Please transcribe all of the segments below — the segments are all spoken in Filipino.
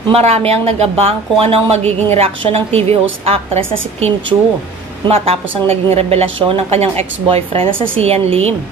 Marami ang nag-abang kung ano ang magiging reaksyon ng TV host actress na si Kim Chu matapos ang naging revelasyon ng kanyang ex-boyfriend na si Sian Lim.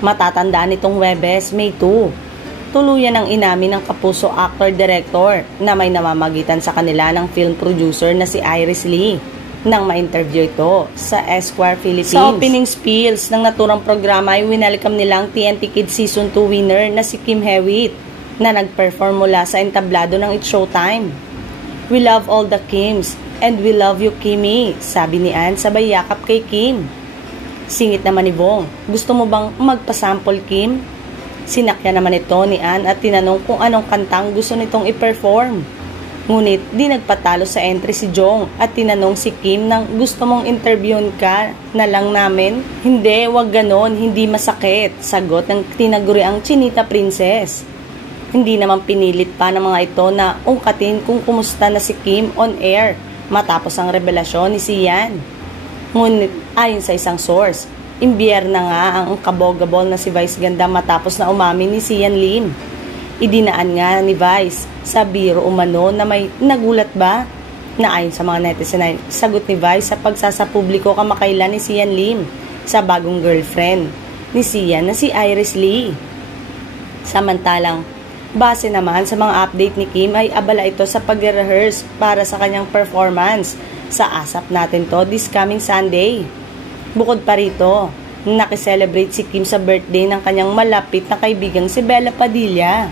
Matatandaan itong Huwebes, May 2. Tuluyan ang inamin ng kapuso actor-director na may namamagitan sa kanila ng film producer na si Iris Lee nang ma-interview ito sa Esquire Philippines. Sa opening spills ng naturang programa ay winalikam nilang TNT Kids Season 2 winner na si Kim Hewitt na nag-perform mula sa entablado ng It's Showtime. "We love all the Kims and we love you, Kimmy," sabi ni Ann sabay yakap kay Kim. Singit naman ni Bong, "Gusto mo bang magpasample, Kim?" Sinakyan naman ito ni Ann at tinanong kung anong kantang gusto nitong i-perform. Ngunit di nagpatalo sa entry si Jong at tinanong si Kim nang gusto mong interviewin ka na lang namin. "Hindi, wag ganon, hindi masakit," sagot ng tinaguriang Chinita Princess. Hindi naman pinilit pa ng mga ito na ungkatin kung kumusta na si Kim on air matapos ang revelasyon ni Sian. Ngunit ayon sa isang source, imbiyer na nga ang kabogabol na si Vice Ganda matapos na umamin ni Sian Lim. Idinaan nga ni Vice sa biro umano na may nagulat ba? Na ayon sa mga netizen ay sagot ni Vice sa pagsasapubliko kamakailan ni Sian Lim sa bagong girlfriend ni Sian na si Iris Lee. Samantalang, base naman sa mga update ni Kim ay abala ito sa pag-rehearse para sa kanyang performance sa ASAP Natin To this coming Sunday. Bukod pa rito, nakiselebrate si Kim sa birthday ng kanyang malapit na kaibigang si Bella Padilla.